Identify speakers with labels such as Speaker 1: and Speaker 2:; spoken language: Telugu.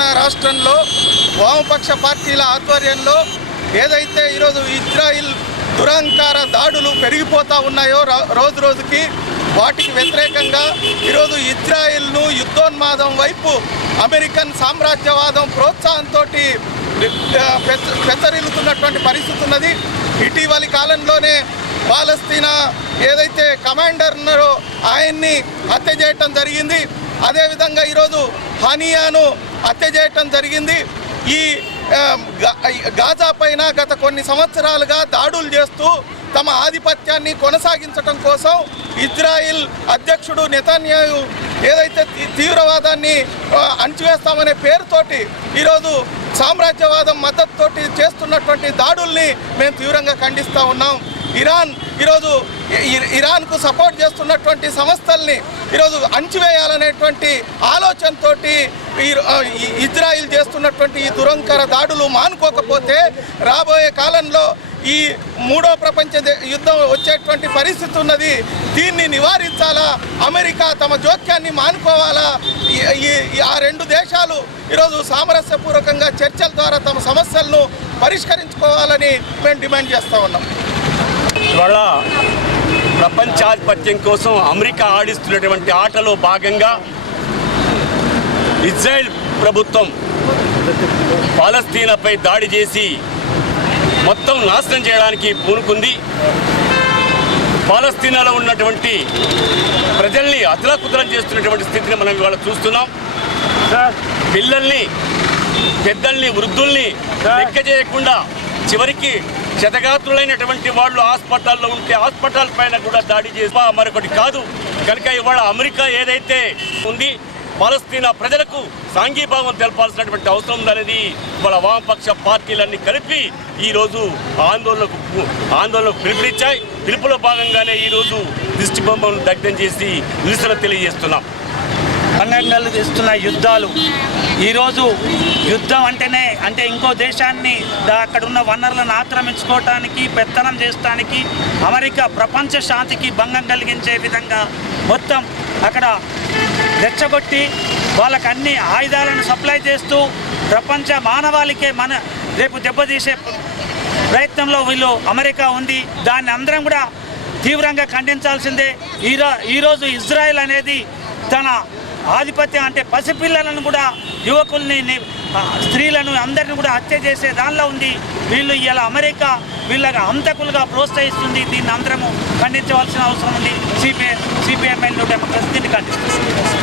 Speaker 1: రాష్ట్రంలో వామపక్ష పార్టీల ఆధ్వర్యంలో ఏదైతే ఈరోజు ఇజ్రాయిల్ దురహంకార దాడులు పెరిగిపోతూ ఉన్నాయో రోజు రోజుకి వాటికి వ్యతిరేకంగా ఈరోజు ఇజ్రాయిల్ను యుద్ధోన్మాదం వైపు అమెరికన్ సామ్రాజ్యవాదం ప్రోత్సాహంతో పెచ్చరిల్లుతున్నటువంటి పరిస్థితి ఉన్నది. ఇటీవలి కాలంలోనే పాలస్తీనా ఏదైతే కమాండర్ ఉన్నారో ఆయన్ని హత్య చేయటం జరిగింది. అదేవిధంగా ఈరోజు హనియాను హత్య చేయటం జరిగింది. ఈ గాజా పైన గత కొన్ని సంవత్సరాలుగా దాడులు చేస్తూ తమ ఆధిపత్యాన్ని కొనసాగించడం కోసం ఇజ్రాయిల్ అధ్యక్షుడు నెతన్యాహు ఏదైతే తీవ్రవాదాన్ని అణచివేస్తామనే పేరుతోటి ఈరోజు సామ్రాజ్యవాదం మద్దతుతోటి చేస్తున్నటువంటి దాడుల్ని మేము తీవ్రంగా ఖండిస్తూ ఉన్నాం. ఇరాన్ ఈరోజు ఇ- ఇరాన్కు సపోర్ట్ చేస్తున్నటువంటి సంస్థల్ని ఈరోజు అణచివేయాలనేటువంటి ఆలోచనతోటి ఇజ్రాయిల్ చేస్తున్నటువంటి ఈ దురంకర దాడులు మానుకోకపోతే రాబోయే కాలంలో ఈ మూడో ప్రపంచ యుద్ధం వచ్చేటువంటి పరిస్థితి ఉన్నది. దీన్ని నివారించాలా? అమెరికా తమ జోక్యాన్ని మానుకోవాలా? ఈ ఆ రెండు దేశాలు ఈరోజు సామరస్యపూర్వకంగా చర్చల ద్వారా తమ సమస్యలను పరిష్కరించుకోవాలని మేము డిమాండ్ చేస్తూ ఉన్నాం.
Speaker 2: ఇవాళ ప్రపంచాధిపత్యం కోసం అమెరికా ఆడిస్తున్నటువంటి ఆటలో భాగంగా ఇజ్రాయెల్ ప్రభుత్వం పాలస్తీనాపై దాడి చేసి మొత్తం నాశనం చేయడానికి పూనుకుంది. పాలస్తీనాలో ఉన్నటువంటి ప్రజల్ని అతలాకుతలం చేస్తున్నటువంటి స్థితిని మనం ఇవాళ చూస్తున్నాం. పిల్లల్ని పెద్దల్ని వృద్ధుల్ని లెక్క చేయకుండా చివరికి క్షతగాత్రులైనటువంటి వాళ్ళు హాస్పిటల్లో ఉంటే హాస్పిటల్ పైన కూడా దాడి చేసి మరొకటి కాదు. కనుక ఇవాళ అమెరికా ఏదైతే ఉంది పాలస్తీనా ప్రజలకు సాంఘీభావం తెలపాల్సినటువంటి అవసరం ఉందనేది ఇవాళ వామపక్ష పార్టీలన్నీ కలిపి ఈరోజు ఆందోళనకు ఆందోళనకు పిలుపునిచ్చాయి. పిలుపులో భాగంగానే ఈరోజు దిష్టి బొమ్మను దగ్ధం చేసి నిరసన తెలియజేస్తున్నాం.
Speaker 3: పన్నెండు ఇస్తున్న యుద్ధాలు. ఈరోజు యుద్ధం అంటేనే అంటే ఇంకో దేశాన్ని అక్కడ ఉన్న వనరులను ఆక్రమించుకోవటానికి పెత్తనం చేస్తానికి అమెరికా ప్రపంచ శాంతికి భంగం కలిగించే విధంగా మొత్తం అక్కడ రెచ్చగొట్టి వాళ్ళకు అన్ని ఆయుధాలను సప్లై చేస్తూ ప్రపంచ మానవాళికే మన రేపు దెబ్బతీసే ప్రయత్నంలో వీళ్ళు అమెరికా ఉంది. దాన్ని అందరం కూడా తీవ్రంగా ఖండించాల్సిందే. ఈరో ఈరోజు ఇజ్రాయెల్ అనేది తన ఆధిపత్యం అంటే పసిపిల్లలను కూడా యువకుల్ని స్త్రీలను అందరిని కూడా హత్య చేసే దానిలో ఉంది వీళ్ళు ఇలా అమెరికా వీళ్ళకి హంతకులుగా ప్రోత్సహిస్తుంది. దీన్ని అందరము ఖండించవలసిన అవసరం ఉంది. సిపిఐ సిపిఎంఎల్ డెమోక్రసీ దీన్ని ఖండిస్తుంది.